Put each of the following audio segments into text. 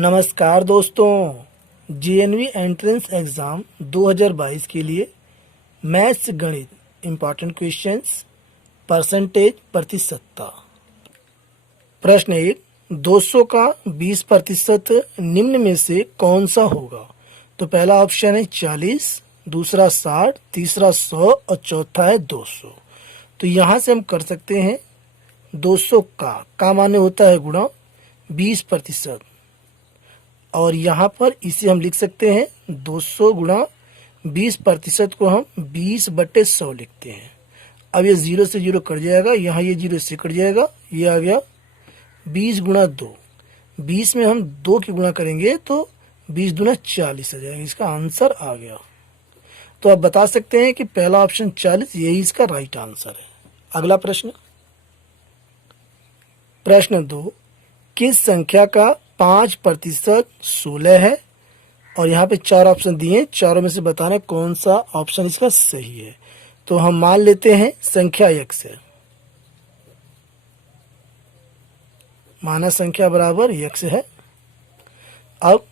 नमस्कार दोस्तों, JNV entrance exam 2022 के लिए मैथ्स गणित इम्पॉर्टेंट क्वेश्चंस परसेंटेज प्रतिशतता। प्रश्न 1, 200 का 20% निम्न में से कौन सा होगा? तो पहला ऑप्शन है 40, दूसरा 60, तीसरा 100 और चौथा है 200। तो यहाँ से हम कर सकते हैं 200 का माने होता है गुणा 20%, और यहाँ पर इसे हम लिख सकते हैं 200 गुणा 20% को हम 20/100 लिखते हैं। अब ये 0 से 0 कट जाएगा, यहाँ ये 0 से कट जाएगा, ये आ गया 20 गुणा 2। 20 में हम 2 की गुणा करेंगे तो 20 दूना 40 आ जाएगा। इसका आंसर आ गया। तो आप बता सकते हैं कि पहला ऑप्शन 40 यही इसका राइट आंसर है। अगला प्रश्न, प्रश्न 2, किस संख्या का 5% 16 है? और यहाँ पे 4 ऑप्शन दिए हैं, चारों में से बताना कौन सा ऑप्शन इसका सही है। तो हम मान लेते हैं संख्या x है, माना संख्या बराबर x है। अब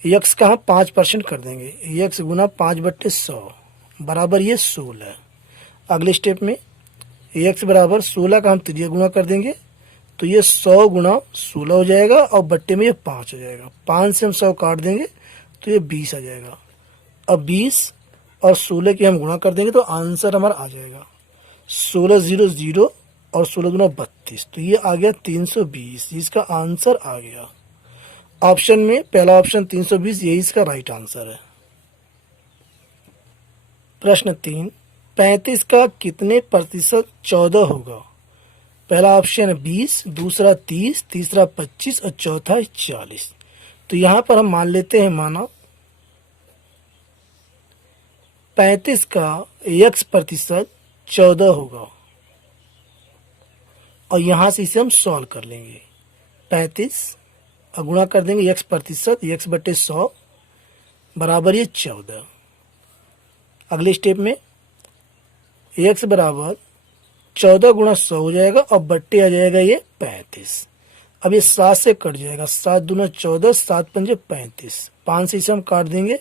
x का हम 5% कर देंगे, x गुना 5/100 बराबर ये 16। अगले स्टेप में x बराबर 16 का हम त्रिज्या गुना कर देंगे, तो ये 100 गुना 16 हो जाएगा और बट्टे में ये 5 हो जाएगा। 5 से हम 100 काट देंगे तो ये 20 आ जाएगा। अब 20 और 16 की हम गुणा कर देंगे तो आंसर हमारा आ जाएगा 16 0 0 और 16 गुना 32। तो ये आ गया 320, इसका आंसर आ गया। ऑप्शन में पहला ऑप्शन 320 यही इसका राइट आंसर है। प्रश्न 3, 35 का कितने प्रतिशत 14 होगा? पहला ऑप्शन है 20, दूसरा 30, तीसरा 25 और चौथा है 40। तो यहाँ पर हम मान लेते हैं, माना 35 का x% 14 होगा, और यहाँ से इसे हम सॉल्व कर लेंगे। 35 और गुणा कर देंगे x% x/100 बराबर ये 14। अगले स्टेप में x बराबर 14 गुणा 100 हो जाएगा और बट्टे आ जाएगा ये 35। अब ये 7 से कट जाएगा, 7 दूना 14, 7 पंजे 35, 5 से इसे हम काट देंगे,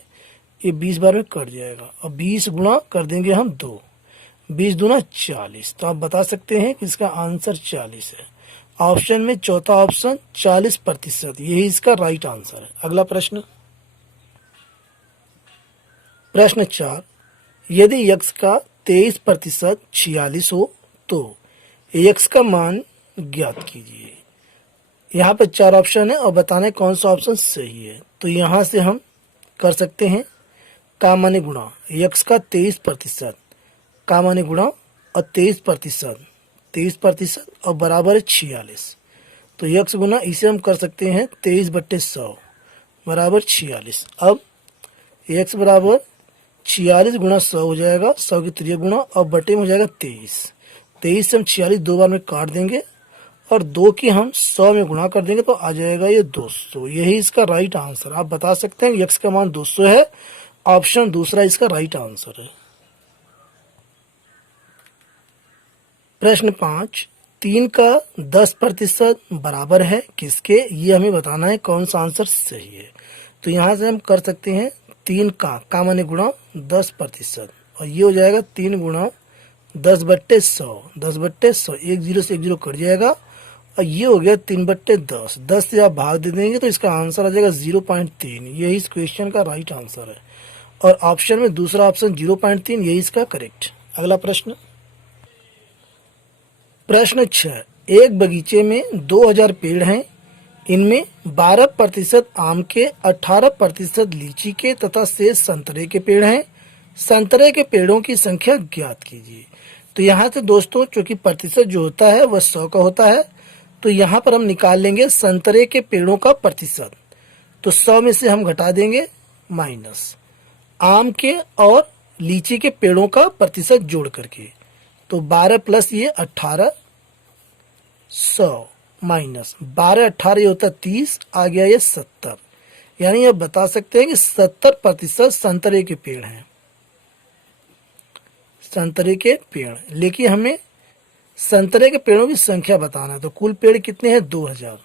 ये 20 बार में कट जाएगा और 20 गुणा कर देंगे हम 2, 20 दूना 40। तो आप बता सकते हैं कि इसका आंसर 40 है। ऑप्शन में चौथा ऑप्शन 40% यही इसका राइट आंसर है। अगला प्रश्न, प्रश्न 4, यदि x का 23% 46 हो तो x का मान ज्ञात कीजिए। यहाँ पे 4 ऑप्शन है और बताना है कौन सा ऑप्शन सही है। तो यहाँ से हम कर सकते हैं का माने गुणा x का 23%, का माने गुणा और 23% और बराबर है 46। तो x गुना इसे हम कर सकते हैं 23/100 बराबर 46। अब x बराबर 46 गुणा 100 हो जाएगा, 100 की त्रिज्या गुणा और बटे में हो जाएगा 23। 23 से हम 46 दो बार में काट देंगे और 2 की हम 100 में गुणा कर देंगे तो आ जाएगा ये 200। यही इसका राइट आंसर। आप बता सकते हैं x का मान 200 है। ऑप्शन दूसरा इसका राइट आंसर है। प्रश्न 5, 3 का 10% बराबर है किसके? ये हमें बताना है कौन सा आंसर सही है। तो यहाँ से हम कर सकते हैं 3 का माने गुणा 10%, और ये हो जाएगा 3 गुणा 10/100, 10/100, 1 0 से 1 0 कट जाएगा और ये हो गया 3/10। 10 से आप भाग दे देंगे तो इसका आंसर आ जाएगा 0.3। यही इस क्वेश्चन का राइट आंसर है और ऑप्शन में दूसरा ऑप्शन 0.3 यही इसका करेक्ट। अगला प्रश्न, प्रश्न 6, एक बगीचे में 2000 पेड़ हैं, इनमें 12% आम के, 18% लीची के तथा शेष संतरे के पेड़ हैं। संतरे के पेड़ों की संख्या ज्ञात कीजिए। तो यहाँ से दोस्तों चूंकि प्रतिशत जो होता है वह 100 का होता है, तो यहाँ पर हम निकाल लेंगे संतरे के पेड़ों का प्रतिशत। तो 100 में से हम घटा देंगे माइनस आम के और लीची के पेड़ों का प्रतिशत जोड़ करके, तो 12 प्लस ये 18, 100 माइनस 12, 18 ये होता 30, आ गया ये 70। यानी आप बता सकते हैं कि 70% संतरे के पेड़ हैं, संतरे के पेड़। लेकिन हमें संतरे के पेड़ों की संख्या बताना है, तो कुल पेड़ कितने हैं? 2000।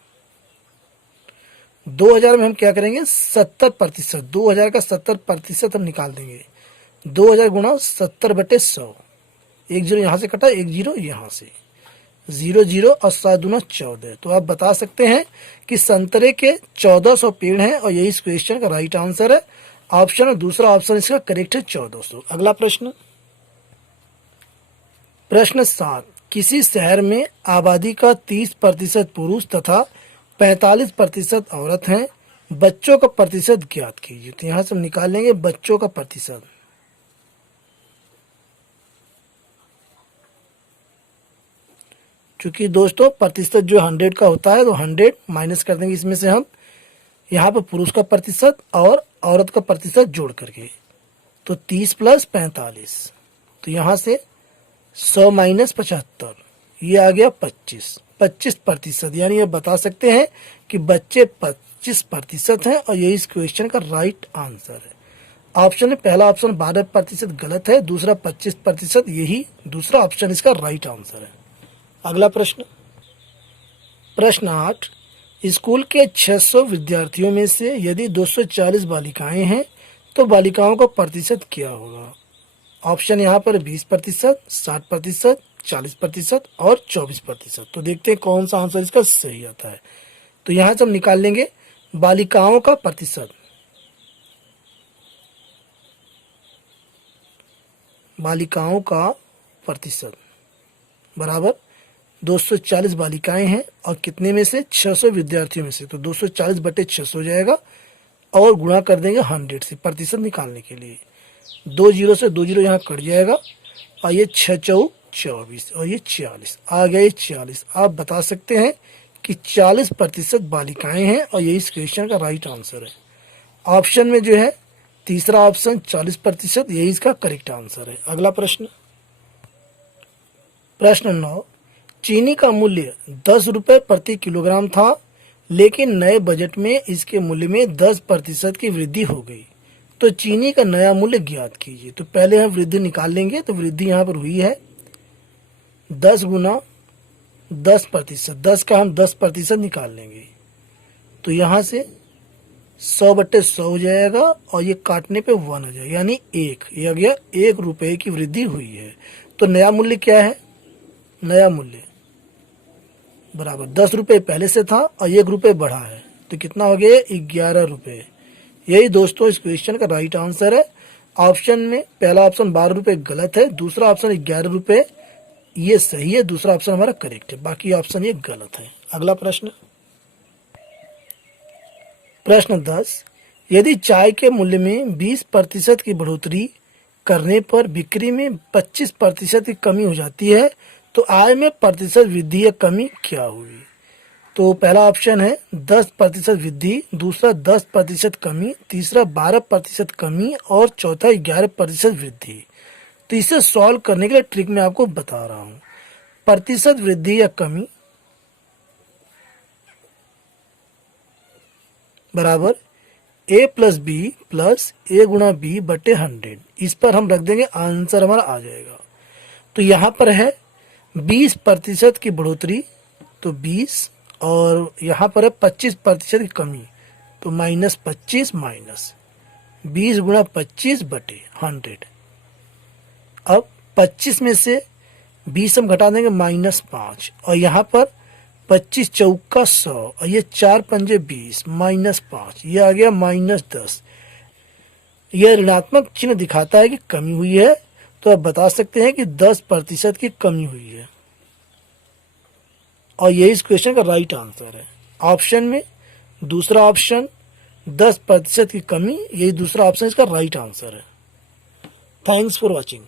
2000 में हम क्या करेंगे 70%, 2000 का 70% हम निकाल देंगे। 2000 गुणा 70/100, 1 जीरो यहाँ से कटा, 1 जीरो यहाँ से, 0 0 और 7 दूना 14। तो आप बता सकते हैं कि संतरे के 1400 पेड़ हैं और यही इस क्वेश्चन का राइट आंसर है। ऑप्शन, दूसरा ऑप्शन इसका करेक्ट है 1400। अगला प्रश्न, प्रश्न 7, किसी शहर में आबादी का 30% पुरुष तथा 45% औरत हैं, बच्चों का प्रतिशत ज्ञात कीजिए। तो यहां से हम निकाल लेंगे बच्चों का प्रतिशत। क्योंकि दोस्तों प्रतिशत जो 100 का होता है तो 100 माइनस कर देंगे इसमें से हम, यहाँ पर पुरुष का प्रतिशत और औरत का प्रतिशत जोड़ करके, तो 30 + 45, तो यहाँ से 100 - 75, ये आ गया 25%। यानी ये बता सकते हैं कि बच्चे 25% हैं और यही इस क्वेश्चन का राइट आंसर है। ऑप्शन में पहला ऑप्शन 12% गलत है, दूसरा 25%, यही दूसरा ऑप्शन इसका राइट आंसर है। अगला प्रश्न, प्रश्न 8, स्कूल के 600 विद्यार्थियों में से यदि 240 बालिकाएं हैं तो बालिकाओं का प्रतिशत क्या होगा। ऑप्शन यहाँ पर 20%, 60%, 40% और 24%। तो देखते हैं कौन सा आंसर इसका सही आता है। तो यहाँ से हम निकाल लेंगे बालिकाओं का प्रतिशत। बालिकाओं का प्रतिशत बराबर 240 बालिकाएं हैं और कितने में से 600 विद्यार्थियों में से, तो 240/600 हो जाएगा और गुणा कर देंगे 100 से प्रतिशत निकालने के लिए। 2 जीरो से 2 जीरो यहाँ कट जाएगा और ये 6 चौक 24 और ये 40 आ गया, ये 40। आप बता सकते हैं कि 40% बालिकाएं हैं और यही इस क्वेश्चन का राइट आंसर है। ऑप्शन में जो है तीसरा ऑप्शन 40%, यही इसका करेक्ट आंसर है। अगला प्रश्न, प्रश्न 9, चीनी का मूल्य 10 रुपये प्रति किलोग्राम था, लेकिन नए बजट में इसके मूल्य में 10% की वृद्धि हो गई, तो चीनी का नया मूल्य ज्ञात कीजिए। तो पहले हम वृद्धि निकाल लेंगे। तो वृद्धि यहाँ पर हुई है 10 गुना 10%, 10 का हम 10% निकाल लेंगे, तो यहाँ से 100/100 हो जाएगा और ये काटने पे 1 आ जाएगा, यानी 1, ये आ गया 1 रुपये की वृद्धि हुई है। तो नया मूल्य क्या है, नया मूल्य बराबर 10 रुपये पहले से था और 1 रुपये बढ़ा है, तो कितना हो गया 11 रुपये। यही दोस्तों इस क्वेश्चन का राइट आंसर है। ऑप्शन में पहला ऑप्शन 12 रुपये गलत है, दूसरा ऑप्शन 11 रुपये ये सही है, दूसरा ऑप्शन हमारा करेक्ट है, बाकी ऑप्शन ये गलत है। अगला प्रश्न, प्रश्न 10, यदि चाय के मूल्य में 20% की बढ़ोतरी करने पर बिक्री में 25% की कमी हो जाती है तो आय में प्रतिशत वृद्धि या कमी क्या हुई। तो पहला ऑप्शन है 10% वृद्धि, दूसरा 10% कमी, तीसरा 12% कमी और चौथा 11% वृद्धि। तो इसे सॉल्व करने के लिए ट्रिक मैं आपको बता रहा हूं। प्रतिशत वृद्धि या कमी बराबर a + b + a × b/100। इस पर हम रख देंगे, आंसर हमारा आ जाएगा। तो यहाँ पर है 20% की बढ़ोतरी, तो 20, और यहाँ पर है 25% की कमी, तो -25 माइनस 20 × 25/100। अब 25 में से 20 हम घटा देंगे -5, और यहाँ पर 25 चौका 100 और ये 4 पंजे 20 -5, ये आ गया -10। यह ऋणात्मक चिन्ह दिखाता है कि कमी हुई है, तो आप बता सकते हैं कि 10% की कमी हुई है और यही इस क्वेश्चन का राइट आंसर है। ऑप्शन में दूसरा ऑप्शन 10% की कमी, यही दूसरा ऑप्शन इसका राइट आंसर है। Thanks for watching.